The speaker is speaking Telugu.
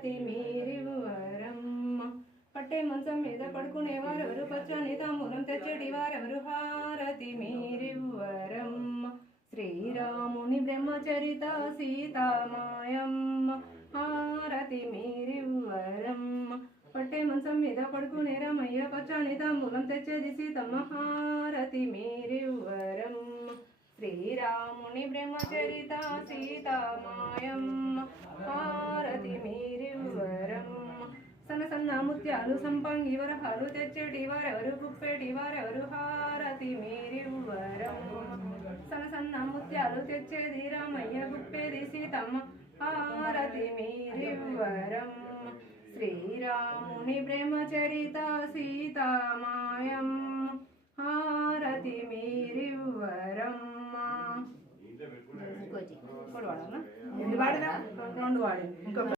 హారతి మీరివ్వరమ్మ పట్టే మంచం మీద పడుకునేవారెవరు పచ్చని తాంబూలం తెచ్చేటి వారెవరు హారతి మీరివ్వరమ్మ శ్రీరాముని బ్రహ్మచరిత సీతామాయమ్మ హారతి మీరివ్వరమ్మ పట్టే మంచం మీద పడుకునే రామయ్య పచ్చని తాంబూలం తెచ్చేది సీతమ్మ హారతి మీరివ్వరమ్మ శ్రీరాముని బ్రహ్మచరిత సీతామాయమ్మ హారతి మీరివ్వరమ్మ సన్న సన్న ముత్యాలు సంపంగి వరహాలు తెచ్చేటి వారెవరు గుప్పేటి వారెవరు హారతి మీరివ్వరమ్మ సన్న సన్న ముత్యాలు తెచ్చేది రామయ్య గుప్పేది సీతమ్మ హారతి మీరివ్వరమ్మ శ్రీరాముని బ్రహ్మచరిత సీతామాయమ్మ హారతి మీరివ్వరమ్మ రెండు వాడినా రెండు వాడి